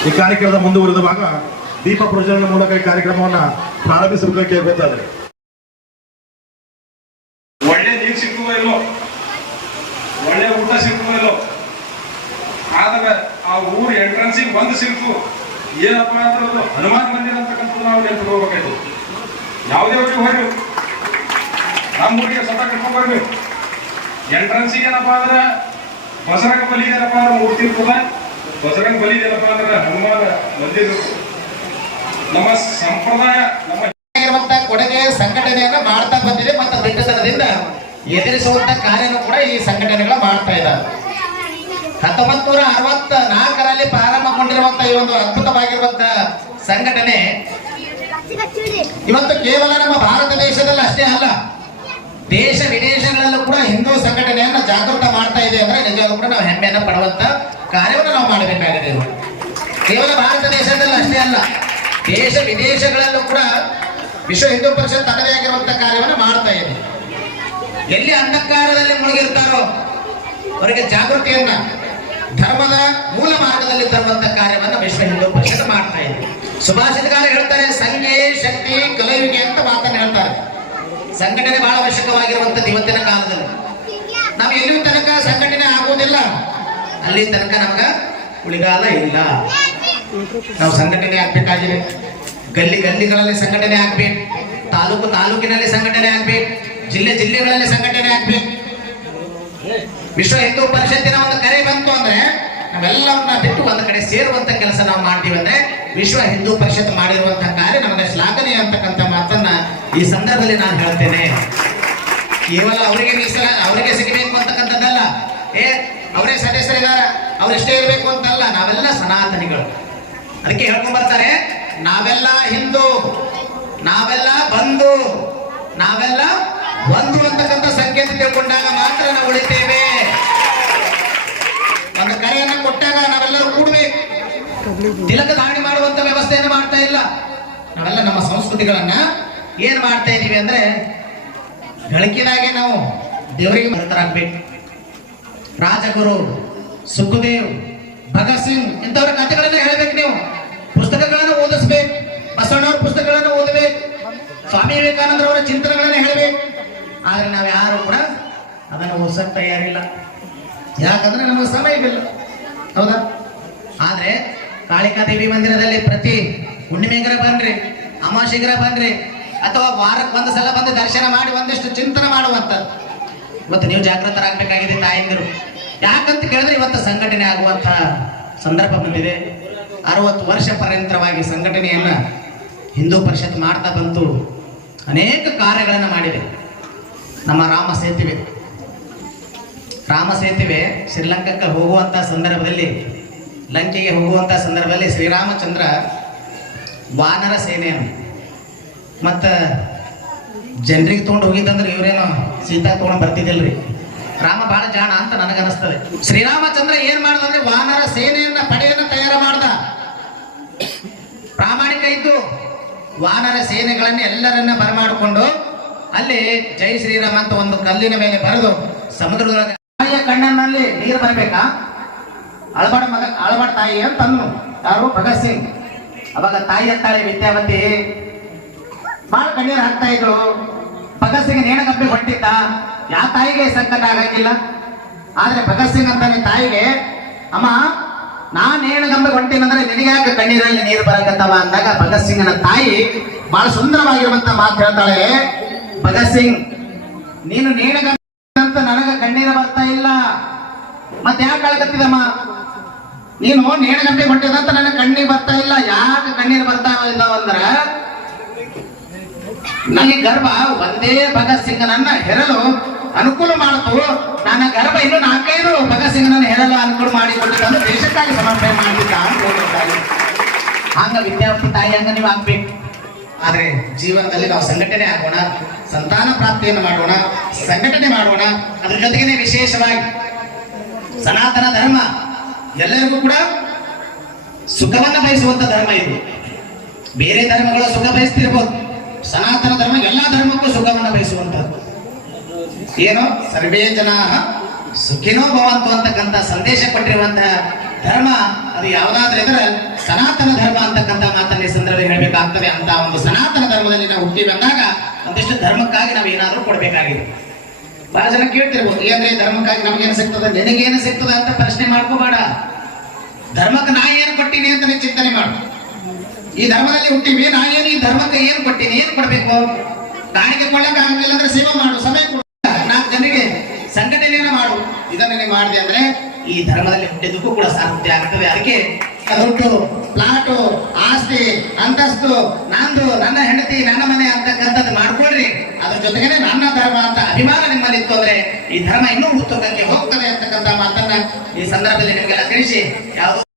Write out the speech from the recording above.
ಈ ಕಾರ್ಯಕ್ರಮದ ಮುಂದುವರೆದ ಭಾಗ ದೀಪ ಪ್ರಜ್ವಲನ ಮೂಲಕ ಈ ಕಾರ್ಯಕ್ರಮವನ್ನ ಪ್ರಾರಂಭಿಸಬೇಕಾಗಿ ಗೊತ್ತಾದ್ರೆ ಒಳ್ಳೆ ನೀರು ಸಿಗ್ತವೋ ಇಲ್ಲೋ ಒಳ್ಳೆ ಊಟ ಸಿಗ್ತವೋ ಇಲ್ಲೋ ಆದ್ರೆ ಆ ಊರ್ ಎಂಟ್ರನ್ಸಿಗೆ ಬಂದು ಸಿಗ್ತು ಏನಪ್ಪ ಅದು ಹನುಮಾನ್ ಮಂದಿರ ಅಂತಕ್ಕಂಥದ್ದು ನಾವು ನೆನ್ಪಿಟ್ಕೋಬೇಕಾಯ್ತು ಯಾವುದೇ ಊರಿಗೆ ಹೋಗಿ ನಮ್ಮ ಊರಿಗೆ ಸ್ವತಃ ಕರ್ಕೊಂಡು ಬರ್ಬೇಕು ಎಂಟ್ರನ್ಸಿಗೆ ಏನಪ್ಪಾ ಅಂದ್ರೆ ಬಸರಂಗ ಬಲಿ ಏನಪ್ಪ ಅಂದ್ರೆ ಮೂರ್ತಿ ಇರ್ತದ ಬಸರಂಗ ಬಲಿ ಏನಪ್ಪ ಅಂದ್ರೆ ಹನುಮಾನ ಮಂದಿರ. ನಮ್ಮ ಸಂಪ್ರದಾಯ, ನಮ್ಮ ಕೊಡುಗೆ ಸಂಘಟನೆಯನ್ನ ಮಾಡ್ತಾ ಬಂದಿದೆ ಮತ್ತು ದಿಟ್ಟತನದಿಂದ ಎದುರಿಸುವಂತ ಕಾರ್ಯನು ಕೂಡ ಈ ಸಂಘಟನೆಗಳು ಮಾಡ್ತಾ ಇದ್ದಾರೆ ಹತ್ತೊಂಬತ್ ನೂರ ಅರವತ್ತ ನಾಲ್ಕರಲ್ಲಿ ಪ್ರಾರಂಭಗೊಂಡಿರುವಂತಹ ಈ ಒಂದು ಅದ್ಭುತವಾಗಿರುವಂತಹ ಸಂಘಟನೆ ಇವತ್ತು ಕೇವಲ ನಮ್ಮ ಭಾರತ ದೇಶದಲ್ಲಿ ಅಷ್ಟೇ ಅಲ್ಲ, ದೇಶ ವಿದೇಶಗಳಲ್ಲೂ ಕೂಡ ಕೂಡ ನಾವು ಹೆಮ್ಮೆಯನ್ನು ಪಡುವಂತ ಕಾರ್ಯವನ್ನು ನಾವು ಮಾಡಬೇಕಾಗಿದೆ ಕೇವಲ ಭಾರತ ದೇಶದಲ್ಲಿ, ಅಷ್ಟೇ ಅಲ್ಲ, ದೇಶ ವಿದೇಶಗಳಲ್ಲೂ ಕೂಡ ವಿಶ್ವ ಹಿಂದೂ ಪರಿಷತ್ ತನ್ನದೇ ಆಗಿರುವಂತಹ ಕಾರ್ಯವನ್ನು ಮಾಡ್ತಾ ಇದೆ. ಎಲ್ಲಿ ಅಂಧಕಾರದಲ್ಲಿ ಮುಳುಗಿರ್ತಾರೋ, ಅವರಿಗೆ ಜಾಗೃತಿಯನ್ನ, ಧರ್ಮದ ಮೂಲ ಮಾರ್ಗದಲ್ಲಿ ತರುವಂತ ಕಾರ್ಯವನ್ನು ವಿಶ್ವ ಹಿಂದೂ ಪರಿಷತ್ ಮಾಡ್ತಾ ಇದೆ. ಸುಭಾಷಿತಗಾರ ಹೇಳ್ತಾರೆ, ಸಂಘೆ ಶಕ್ತಿ ಕಲಯುಗೆ ಅಂತ ಮಾತನ್ನು ಹೇಳ್ತಾರೆ. ಸಂಘಟನೆ ಬಹಳ ಅವಶ್ಯಕವಾಗಿರುವಂತದ್ದು ಇವತ್ತಿನ ಕಾಲದಲ್ಲಿ. ನಾವು ಎಲ್ಲಿ ತನಕ ಸಂಘಟನೆ ಆಗುವುದಿಲ್ಲ. ಅಲ್ಲಿ ತನಕ ನಮ್ಗೆ ಉಳಿಗಾಲ ಇಲ್ಲ. ನಾವು ಸಂಘಟನೆ ಆಗ್ಬೇಕಾಗಿದೆ. ಗಲ್ಲಿ ಗಲ್ಲಿಗಳಲ್ಲಿ ಸಂಘಟನೆ ಆಗ್ಬೇಕು. ತಾಲೂಕು ತಾಲೂಕಿನಲ್ಲಿ ಸಂಘಟನೆ ಆಗ್ಬೇಕು. ಜಿಲ್ಲೆ ಜಿಲ್ಲೆಗಳಲ್ಲಿ ಸಂಘಟನೆ ಆಗ್ಬೇಕು. ವಿಶ್ವ ಹಿಂದೂ ಪರಿಷತ್ತಿನ ಒಂದು ಕರೆ ಬಂತು ಅಂದ್ರೆ ನಾವೆಲ್ಲವನ್ನ ಬಿಟ್ಟು ಒಂದು ಕಡೆ ಸೇರುವಂತ ಕೆಲಸ ನಾವು ಮಾಡ್ತೀವಿ ಅಂದ್ರೆ ವಿಶ್ವ ಹಿಂದೂ ಪರಿಷತ್ ಮಾಡಿರುವಂತಹ ಕಾರ್ಯ ನಮಗೆ ಶ್ಲಾಘನೀಯ ಅಂತಕ್ಕಂಥ ಮಾತನ್ನ ಈ ಸಂದರ್ಭದಲ್ಲಿ ನಾನು ಹೇಳ್ತೇನೆ. ಕೇವಲ ಅವರಿಗೆ ಮೀಸಲ, ಅವರಿಗೆ ಸಿಗಬೇಕು ಅಂತಕ್ಕಂಥದ್ದಲ್ಲ. ಏ, ಅವರೇ ಅವ್ರು ಇಷ್ಟೇ ಇರಬೇಕು ಅಂತಲ್ಲ, ನಾವೆಲ್ಲ ಸನಾತನಿಗಳು. ಅದಕ್ಕೆ ಹೇಳ್ಕೊಂಡ್ ಬರ್ತಾರೆ, ನಾವೆಲ್ಲ ಹಿಂದೂ, ನಾವೆಲ್ಲ ಬಂಧು, ನಾವೆಲ್ಲ ಒಂದು ಅಂತಕ್ಕಂಥ ಸಂಕೇತ ತಿಳ್ಕೊಂಡಾಗ ಮಾತ್ರ ನಾವು ಉಳಿತೇವೆ. ಒಂದು ಕರೆಯನ್ನ ಕೊಟ್ಟಾಗ ನಾವೆಲ್ಲರೂ ಕೂಡ್ಬೇಕು. ತಿಲಕ ದಾಳಿ ಮಾಡುವಂತ ವ್ಯವಸ್ಥೆಯನ್ನು ಮಾಡ್ತಾ ಇಲ್ಲ. ನಾವೆಲ್ಲ ನಮ್ಮ ಸಂಸ್ಕೃತಿಗಳನ್ನ ಏನ್ ಮಾಡ್ತಾ ಇದೀವಿ ಅಂದ್ರೆ ಬೆಳಕಿನಾಗೆ ನಾವು ದೇವರಿಗೆ ಭರತರಾಗ್ಬೇಕು ರಾಜಗುರು, ಸುಖದೇವ್, ಭಗತ್ ಸಿಂಗ್ ಇಂಥವ್ರ ಕಥೆಗಳನ್ನ ಹೇಳ್ಬೇಕು ನೀವು. ಪುಸ್ತಕಗಳನ್ನು ಓದಿಸ್ಬೇಕು. ಬಸವಣ್ಣವ್ರ ಪುಸ್ತಕಗಳನ್ನು ಓದಬೇಕು. ಸ್ವಾಮಿ ವಿವೇಕಾನಂದರವರ ಚಿಂತನೆಗಳನ್ನ ಹೇಳಬೇಕು. ಆದ್ರೆ ನಾವು ಯಾರು ಕೂಡ ಅದನ್ನು ಓದಿಸಕ್ ತಯಾರಿಲ್ಲ. ಯಾಕಂದ್ರೆ ನಮಗೆ ಸಮಯವಿಲ್ಲ ಹೌದಾ? ಆದ್ರೆ ಕಾಳಿಕಾ ದೇವಿ ಮಂದಿರದಲ್ಲಿ ಪ್ರತಿ ಹುಣ್ಣಿಮೆಗರ ಬನ್ರಿ ಅಮಾವಾಸ್ಯೆಗರ ಬನ್ರಿ ಅಥವಾ ವಾರಕ್ಕೆ ಒಂದು ಸಲ ಬಂದು ದರ್ಶನ ಮಾಡಿ ಒಂದಿಷ್ಟು ಚಿಂತನೆ ಮಾಡುವಂಥದ್ದು ಇವತ್ತು ನೀವು ಜಾಗೃತರಾಗಬೇಕಾಗಿದೆ ತಾಯಂದಿರು. ಯಾಕಂತ ಕೇಳಿದ್ರೆ ಇವತ್ತು ಸಂಘಟನೆ ಆಗುವಂತ ಸಂದರ್ಭ ಬಂದಿದೆ. ಅರವತ್ತು ವರ್ಷ ಪರ್ಯಂತರವಾಗಿ ಸಂಘಟನೆಯನ್ನ ಹಿಂದೂ ಪರಿಷತ್ ಮಾಡ್ತಾ ಬಂತು. ಅನೇಕ ಕಾರ್ಯಗಳನ್ನು ಮಾಡಿದೆ. ನಮ್ಮ ರಾಮ ಸೇತುವೆ. ರಾಮ ಸೇತುವೆ ಶ್ರೀಲಂಕಕ್ಕೆ ಹೋಗುವಂತ ಸಂದರ್ಭದಲ್ಲಿ, ಲಂಕೆಗೆ ಹೋಗುವಂತ ಸಂದರ್ಭದಲ್ಲಿ ಶ್ರೀರಾಮಚಂದ್ರ ವಾನರ ಸೇನೆಯನ್ನು ಮತ್ತ ಜನರಿಗೆ ತೊಗೊಂಡು ಹೋಗಿದ್ದಂದ್ರೆ ಇವ್ರೇನು ಸೀತಾ ತೊಗೊಂಡು ಬರ್ತಿದ್ದಿಲ್ರಿ. ರಾಮ ಬಹಳ ಜಾಣ ಅಂತ ನನಗನ್ನಿಸ್ತದೆ ಶ್ರೀರಾಮಚಂದ್ರ ಏನ್ ಮಾಡ್ದಂದ್ರೆ ವಾನರ ಸೇನೆಯನ್ನ ಪಡೆಯನ್ನ ತಯಾರು ಮಾಡ್ದ. ಪ್ರಾಮಾಣಿಕ ಇದ್ದು ವಾನರ ಸೇನೆಗಳನ್ನ ಎಲ್ಲರನ್ನ ಬರಮಾಡಿಕೊಂಡು ಅಲ್ಲಿ ಜೈ ಶ್ರೀರಾಮ್ ಅಂತ ಒಂದು ಕಲ್ಲಿನ ಮೇಲೆ ಬರೆದು ಸಮುದ್ರದೊಳಗೆ ತಾಯಿಯ ಕಣ್ಣನಲ್ಲಿ ನೀರು ಬರಬೇಕಾ? ಅಳಬಾಡ ಮಗ, ಅಳಬಾಡ ತಾಯಿ ಅಂತ ಅಂದ್ರು ಯಾರು? ಭಗತ್ ಸಿಂಗ್. ಅವಾಗ ತಾಯಿ ಅಂತಾಳೆ ವಿದ್ಯಾವತಿ ಬಹಳ ಕಣ್ಣೀರು ಹಾಕ್ತಾ ಇದ್ರು. ಭಗತ್ ಸಿಂಗ್ ನೇಣಗಪ್ಪಿ ಹೊಟ್ಟಿದ್ದ ಯಾವ ತಾಯಿಗೆ ಸಂಕಟ ಆಗಂಗಿಲ್ಲ? ಆದ್ರೆ ಭಗತ್ ಸಿಂಗ್ ಅಂತಾನೆ ತಾಯಿಗೆ, ಅಮ್ಮ, ನಾನ್ ನೇಣಗಂಬೆ ನಿನಗೆ ಯಾಕೆ ಕಣ್ಣೀರಲ್ಲಿ ನೀರು ಬರಕತ್ತವ? ಅಂದಾಗ ಭಗತ್ ಸಿಂಗ್ನ ತಾಯಿ ಬಹಳ ಸುಂದರವಾಗಿರುವಂತ ಮಾತು ಹೇಳ್ತಾಳೆ ಭಗತ್ ಸಿಂಗ್ ನೀನು ನೇಣಗಂಬೆ ಅಂತ ನನಗ ಕಣ್ಣೀರ ಬರ್ತಾ ಇಲ್ಲ. ಮತ್ತೆ ಯಾಕೆ ಕಳ್ಕತ್ತಿದಮ್ಮ ನೀನು ನೇಣಗಂಬೆ ಹೊಂಟಿದಂತ ನನಗೆ ಕಣ್ಣೀರು ಬರ್ತಾ ಇಲ್ಲ. ಯಾಕೆ ಕಣ್ಣೀರು ಬರ್ತಾ ಇಲ್ಲ ಅಂದ್ರ ನನಗೆ ಗರ್ಭ ಒಂದೇ ಭಗತ್ ಸಿಂಗನನ್ನ ಹೆರಲು ಅನುಕೂಲ ಮಾಡಿತು. ನನ್ನ ಗರ್ಭ ಇನ್ನು ನಾಲ್ಕೈದು ಭಗತ್ ಸಿಂಗನನ್ನು ಹೆರಲು ಅನುಕೂಲ ಮಾಡಿಕೊಟ್ಟಿದ್ದನ್ನು ದೇಶಕ್ಕಾಗಿ ಸಮರ್ಪಣೆ ಮಾಡಿದ್ದ ಹಂಗ ವಿದ್ಯಾರ್ಥಿ ತಾಯಿ ಹಂಗ ನೀವು ಆಗ್ಬೇಕು. ಆದ್ರೆ ಜೀವನದಲ್ಲಿ ನಾವು ಸಂಘಟನೆ ಆಗೋಣ, ಸಂತಾನ ಪ್ರಾಪ್ತಿಯನ್ನು ಮಾಡೋಣ, ಸಂಘಟನೆ ಮಾಡೋಣ. ಅದ್ರ ಜೊತೆಗೇನೆ ವಿಶೇಷವಾಗಿ ಸನಾತನ ಧರ್ಮ, ಎಲ್ಲರಿಗೂ ಕೂಡ ಸುಖವನ್ನು ಬಯಸುವಂತ ಧರ್ಮ ಇದು. ಬೇರೆ ಧರ್ಮಗಳು ಸುಖ ಬಯಸ್ತಿರ್ಬೋದು. ಸನಾತನ ಧರ್ಮ ಎಲ್ಲ ಧರ್ಮಕ್ಕೂ ಸುಖವನ್ನು ಬಯಸುವಂತಹದ್ದು ಏನು? ಸರ್ವೇ ಜನ ಸುಖಿನೋ ಭವಂತು ಅಂತಕ್ಕಂಥ ಸಂದೇಶ ಕೊಟ್ಟಿರುವಂತಹ ಧರ್ಮ, ಅದು ಯಾವ್ದಾದ್ರೆ ಇದ್ರೆ ಸನಾತನ ಧರ್ಮ ಅಂತಕ್ಕಂಥ ಮಾತನ್ನ ಈ ಸಂದರ್ಭದಲ್ಲಿ ಹೇಳಬೇಕಾಗ್ತದೆ ಅಂತ ಒಂದು ಸನಾತನ ಧರ್ಮದಲ್ಲಿ ನಾವು ಹುಟ್ಟಿ ಬಂದಾಗ ಒಂದಿಷ್ಟು ಧರ್ಮಕ್ಕಾಗಿ ನಾವು ಏನಾದರೂ ಕೊಡಬೇಕಾಗಿದೆ. ಬಹಳ ಜನ ಕೇಳ್ತಿರ್ಬೋದು ಏನ್ರಿ ಧರ್ಮಕ್ಕಾಗಿ ನಮ್ಗೇನು ಸಿಗ್ತದೆ? ನಿನಗೇನು ಸಿಗ್ತದೆ? ಅಂತ ಪ್ರಶ್ನೆ ಮಾಡ್ಕೋಬೇಡ. ಧರ್ಮಕ್ಕೆ ನಾ ಏನು ಕೊಟ್ಟಿನಿ ಅಂತ ಚಿಂತನೆ ಮಾಡು. ಈ ಧರ್ಮದಲ್ಲಿ ಹುಟ್ಟಿವಿ, ನಾನೇನು ಈ ಧರ್ಮಕ್ಕೆ ಏನು ಕೊಟ್ಟಿನಿ, ಏನು ಕೊಡ್ಬೇಕು? ದಾಣಿಗೆ ಕೊಳ್ಳಕ್ ಆಗಲಿಲ್ಲ ಅಂದ್ರೆ ಸೇವೆ ಮಾಡು, ಸಮಯ ನಾಲ್ಕು ಜನರಿಗೆ ಸಂಘಟನೆಯನ್ನ ಮಾಡು. ಇದನ್ನ ನೀವು ಮಾಡಿದೆ ಅಂದ್ರೆ ಈ ಧರ್ಮದಲ್ಲಿ ಹುಟ್ಟಿದ್ದಕ್ಕೂ ಕೂಡ ಸಾಧ್ಯ ಆಗ್ತದೆ. ಅದಕ್ಕೆ ದುಡ್ಡು ಪ್ಲಾಟು, ಆಸ್ತಿ, ಅಂತಸ್ತು, ನಂದು, ನನ್ನ ಹೆಂಡತಿ, ನನ್ನ ಮನೆ ಅಂತಕ್ಕಂಥದ್ದು ಮಾಡ್ಕೊಳ್ರಿ. ಅದ್ರ ಜೊತೆಗೇನೆ ನನ್ನ ಧರ್ಮ ಅಂತ ಅಭಿಮಾನ ನಿಮ್ಮಲ್ಲಿ ಇತ್ತು ಅಂದ್ರೆ ಈ ಧರ್ಮ ಇನ್ನೂ ಉತ್ತುಂಗಕ್ಕೆ ಹೋಗ್ತದೆ ಅಂತಕ್ಕಂಥ ಮಾತನ್ನ ಈ ಸಂದರ್ಭದಲ್ಲಿ ನಿಮಗೆಲ್ಲ ತಿಳಿಸಿ. ಯಾವುದು